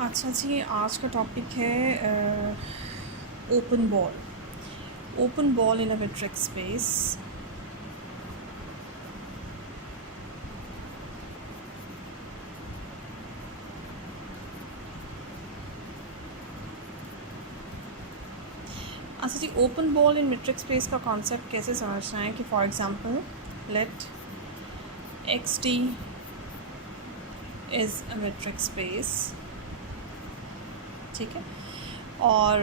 अच्छा जी, आज का टॉपिक है open ball in a metric space. अच्छा जी, open ball in metric space का कॉन्सेप्ट कैसे समझना है कि for example let X T is a metric space, ठीक है। और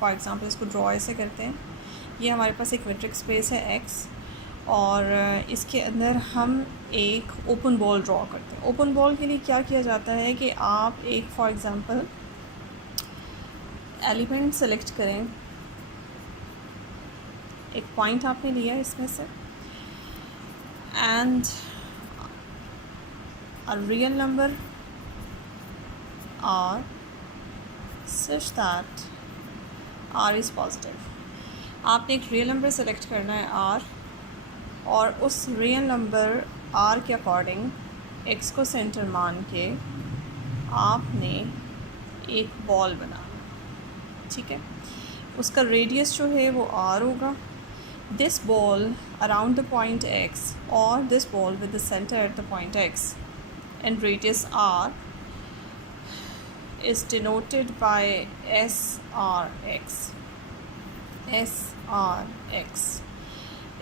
फॉर एग्जांपल इसको ड्रॉ ऐसे करते हैं। ये हमारे पास एक मेट्रिक स्पेस है एक्स, और इसके अंदर हम एक ओपन बॉल ड्रॉ करते हैं। ओपन बॉल के लिए क्या किया जाता है कि आप एक फॉर एग्ज़ाम्पल एलिमेंट सेलेक्ट करें, एक पॉइंट आपने लिया इसमें से, and a real number R such that R is positive. आपने एक रियल नंबर सेलेक्ट करना है आर, और उस रियल नंबर आर के अकॉर्डिंग एक्स को सेंटर मान के आपने एक बॉल बनाना, ठीक है। उसका रेडियस जो है वो आर होगा। This ball around the point X, और this ball with the centre at the point X and radius r is denoted by SRX.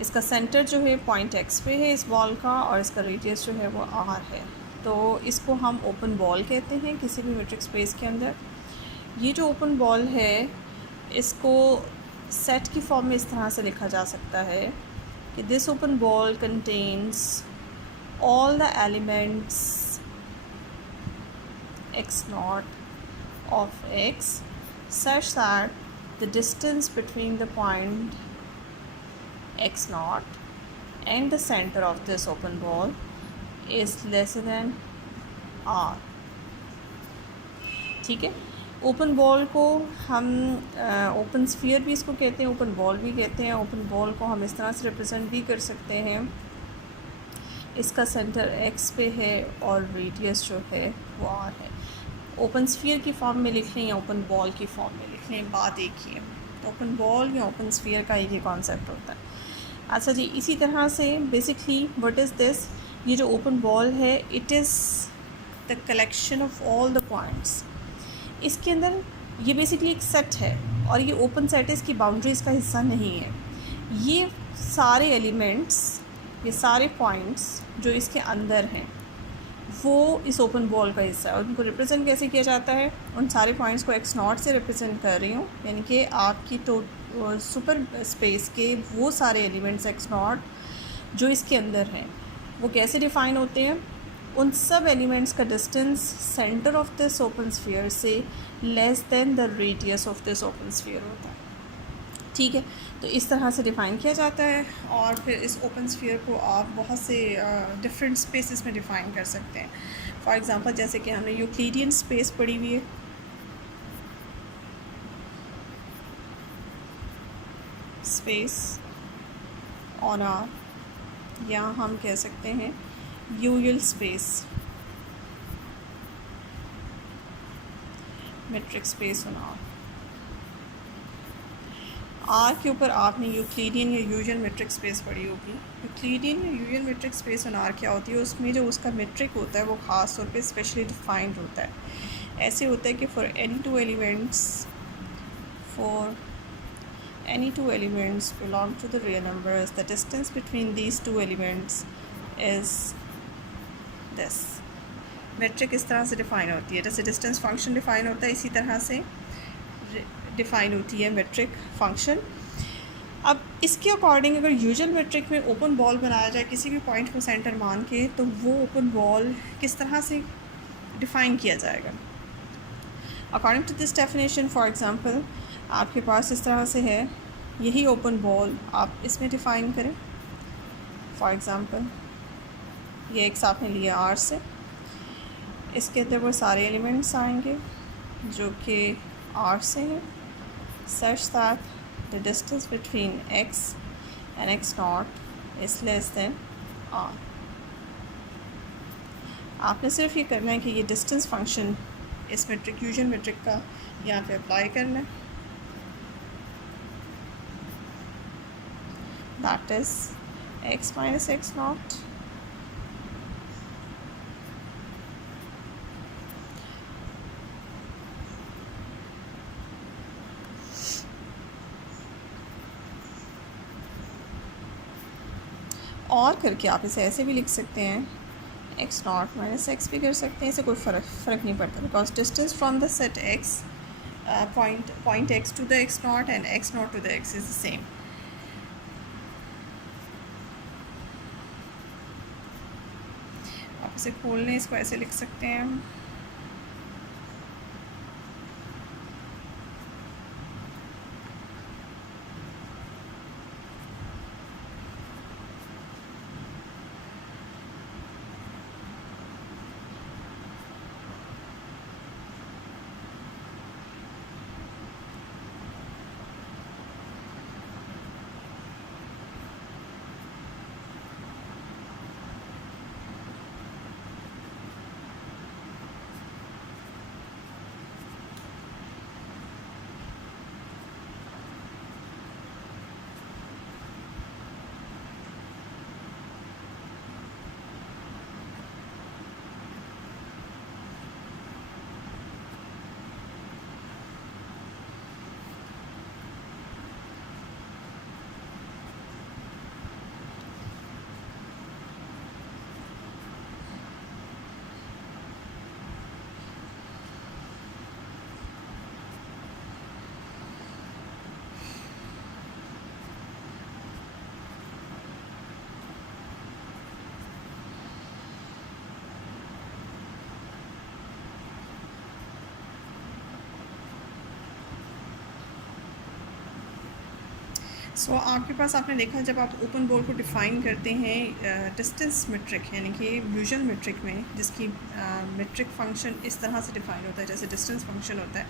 इसका सेंटर जो है पॉइंट एक्स पे है इस बॉल का, और इसका रेडियस जो है वो आर है। तो इसको हम ओपन बॉल कहते हैं किसी भी मेट्रिक स्पेस के अंदर। ये जो ओपन बॉल है इसको सेट की फॉर्म में इस तरह से लिखा जा सकता है कि this open ball contains all the elements x naught of x such that the distance between the point x naught and the center of this open ball is lesser than r, ठीक है। Open ball को हम open sphere भी इसको कहते हैं, open ball भी कहते हैं। ओपन बॉल को हम इस तरह से रिप्रेजेंट भी कर सकते हैं, इसका सेंटर एक्स पे है और रेडियस जो है वो आर है। ओपन स्फीयर की फॉर्म में लिख लें या ओपन बॉल की फॉर्म में लिख लें, बात एक ही है। तो ओपन बॉल या ओपन स्फीयर का एक ही कॉन्सेप्ट होता है। अच्छा जी, इसी तरह से बेसिकली व्हाट इज़ दिस, ये जो ओपन बॉल है it is the collection of all the points. इसके अंदर ये बेसिकली एक सेट है, और ये ओपन सेट इसकी बाउंड्रीज़ का हिस्सा नहीं है। ये सारे एलिमेंट्स, ये सारे पॉइंट्स जो इसके अंदर हैं वो इस ओपन बॉल का हिस्सा है। और उनको रिप्रेजेंट कैसे किया जाता है, उन सारे पॉइंट्स को एक्स नॉट से रिप्रेजेंट कर रही हूँ, यानी कि आपकी तो सुपर स्पेस के वो सारे एलिमेंट्स एक्स नॉट जो इसके अंदर हैं वो कैसे डिफ़ाइन होते हैं। उन सब एलिमेंट्स का distance centre of this open sphere से less than the radius of this open sphere होता है, ठीक है। तो इस तरह से डिफ़ाइन किया जाता है, और फिर इस ओपन स्फीयर को आप बहुत से डिफरेंट स्पेसेस में डिफ़ाइन कर सकते हैं। फॉर एग्जांपल जैसे कि हमने यूक्लिडियन स्पेस पढ़ी हुई है, स्पेस ऑन आर, या हम कह सकते हैं usual space, metric space on R के ऊपर आपने यूक्लिडियन या यूजुअल मेट्रिक स्पेस पढ़ी होगी। यूक्लिडियन या usual metric space on R क्या होती है, उसमें जो उसका मेट्रिक होता है वो ख़ास तौर पे स्पेशली डिफाइंड होता है। ऐसे होता है कि for any two elements belong to the real numbers the distance between these two elements is this. Metric इस तरह से डिफ़ाइन होती है, जैसे डिस्टेंस फंक्शन डिफ़ाइन होता है इसी तरह से डिफ़ाइन होती है मेट्रिक फ़ंक्शन। अब इसके अकॉर्डिंग अगर यूजुअल मेट्रिक में ओपन बॉल बनाया जाए किसी भी पॉइंट को सेंटर मान के, तो वो ओपन बॉल किस तरह से डिफ़ाइन किया जाएगा। According to this definition, for example आपके पास इस तरह से है, यही ओपन बॉल आप इसमें डिफ़ाइन करें। फॉर एग्जांपल ये एक्स आपने लिया आर से, इसके अंदर वो सारे एलिमेंट्स आएंगे जो कि आर से हैं, such that the distance between x and x naught is less than r। आपने सिर्फ ये करना है कि ये डिस्टेंस फंक्शन इस मेट्रिक यूजुअल मेट्रिक का यहाँ पे अप्लाई करना है। That is x minus x not और करके आप इसे ऐसे भी लिख सकते हैं, एक्स नॉट माइनस एक्स भी कर सकते हैं, इसे कोई फ़र्क नहीं पड़ता, because distance from the set X point X to the X naught and X naught to the X is the same. आप इसे खोल लें, इसको ऐसे लिख सकते हैं, सो आपके पास आपने देखा जब आप ओपन बॉल को डिफ़ाइन करते हैं डिस्टेंस मेट्रिक यानी कि यूजुअल मेट्रिक में, जिसकी मेट्रिक फंक्शन इस तरह से डिफ़ाइन होता है जैसे डिस्टेंस फंक्शन होता है,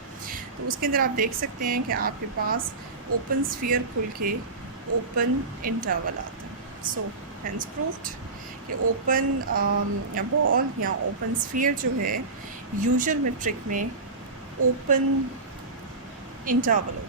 तो उसके अंदर आप देख सकते हैं कि आपके पास ओपन स्फीयर खुल के ओपन इंटरवल आता है। सो हेंस प्रूव्ड कि ओपन बॉल या ओपन स्फीयर जो है यूजुअल मेट्रिक में ओपन इंटरवल